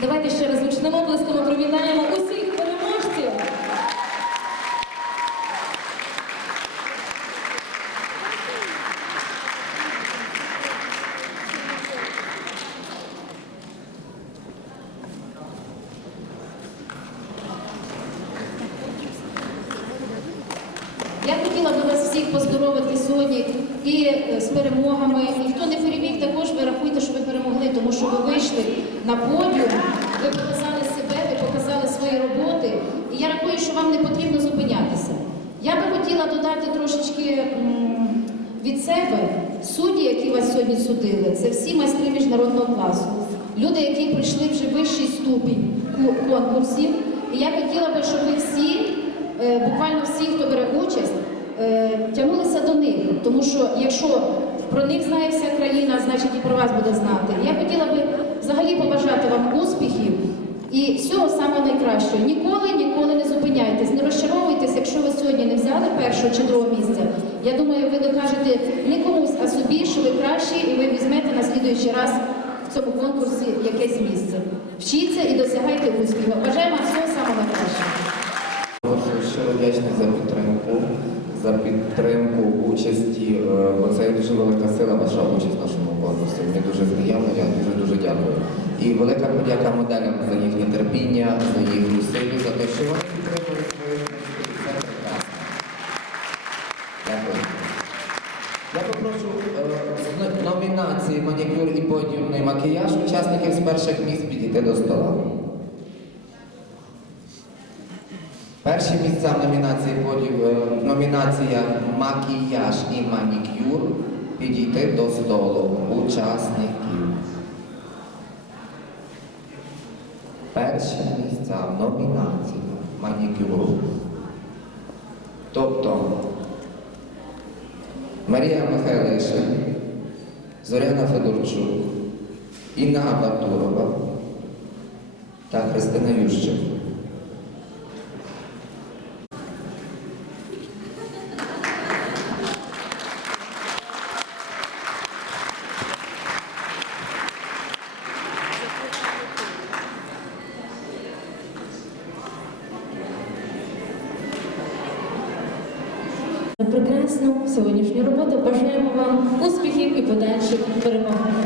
Давайте ще раз гучним облисками привітаємо усіх переможців. Я хотіла би вас всіх поздоровити сьогодні і з перемогами. І хто не переміг, також ви рахуйте, що ви перемогли, тому що ви вийшли на подіум, ви показали себе, ви показали свої роботи. І я рахую, що вам не потрібно зупинятися. Я би хотіла додати трошечки від себе. Судді, які вас сьогодні судили, це всі майстри міжнародного класу. Люди, які прийшли вже вищий ступінь конкурсів. І я хотіла би, щоб ви всі е, буквально всі, хто бере участь, е, тягнулися до них. Тому що якщо про них знає вся країна, значить і про вас буде знати. Я хотіла би взагалі побажати вам успіхів і всього самого найкращого. Ніколи, ніколи не зупиняйтесь, не розчаровуйтесь, якщо ви сьогодні не взяли першого чи другого місця. Я думаю, ви докажете не комусь, а собі, що ви кращі, і ви візьмете на слідуючий раз в цьому конкурсі якесь місце. Вчіться і досягайте успіху. Бажаємо всього самого найкращого. Щиро вдячний за підтримку, за підтримку участі. Е, Бо це дуже велика сила ваша участь в нашому конкурсі. Мені дуже приємно, я дуже дуже дякую. І велика подяка моделям за їхнє терпіння, за їхню силу, за те, що вони підтримують свою Це. Я попрошу е, номінації манікюр і подіумний макіяж учасників з перших місць підійти до стола. Перші місця в номінації поділ, е, в номінаціях макіяж і манікюр підійти до столу учасників. Перші місця в номінації манікюру. Тобто Марія Михайлиша, Зоряна Федорчук, Інна Абатурова та Христина Ющик. За прекрасну сьогоднішню роботу бажаємо вам успіхів і подальших перемог.